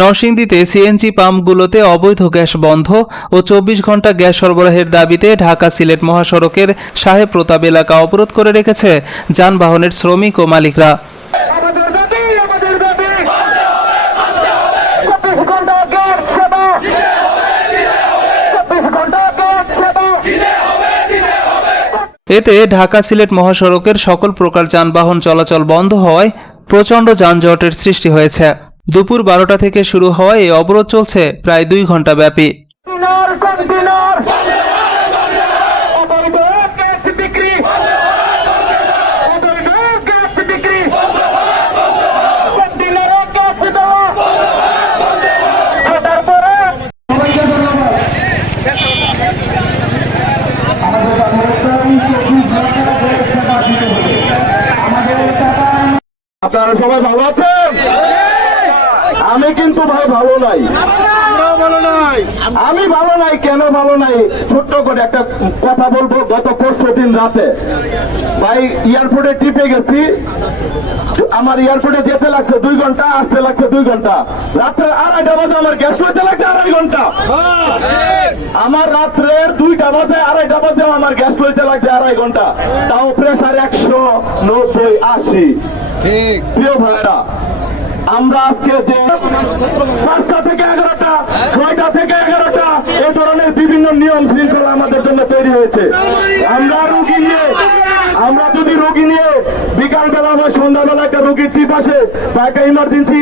নরসিংদীতে সিএনজি পাম্পগুলোতে অবৈধ গ্যাস বন্ধ ও ২৪ ঘণ্টা গ্যাস সরবরাহের দাবিতে ঢাকা সিলেট মহাসড়কের সাহেব প্রতাপ এলাকা অবরোধ করে রেখেছে যানবাহনের শ্রমিক ও মালিকরা। এতে ঢাকা সিলেট মহাসড়কের সকল প্রকার যানবাহন চলাচল বন্ধ হওয়ায় প্রচণ্ড যানজটের সৃষ্টি হয়েছে। দুপুর ১২টা থেকে শুরু হওয়া এই অবরোধ চলছে প্রায় ২ ঘণ্টা ব্যাপী। আপনারা সবাই ভালো আছেন? আমি কিন্তু ভাই ভালো নাই। আমি ভালো নাই। কেন ভালো নাই? ছোট্ট করে একটা কথা বলবো। গত ৪ দিন রাতে ভাই এয়ারপোর্টে টিপে গেছি। আমার এয়ারপোর্টে যেতে লাগছে ২ ঘন্টা, আসতে লাগছে ২ ঘন্টা। রাত্রে ২:৩০ বাজে আমার গ্যাস লইতে লাগছে ২.৫ ঘন্টা। আমার রাত্রের ২টা বাজে ২:৩০ বাজে আমার গ্যাস লইতে লাগছে ২.৫ ঘন্টা। তাও প্রেসার ১৯০/৮০। প্রিয় ভাইরা, আমরা আজকে যে ৫টা থেকে ১১টা, ৬টা থেকে ১১টা এ ধরনের বিভিন্ন নিয়ম শৃঙ্খলা আমাদের জন্য তৈরি হয়েছে। আমরা যদি রোগী নিয়ে বিকালবেলা বা সন্ধ্যাবেলা একটা রোগীর টিপ আসে বা একটা ইমার্জেন্সি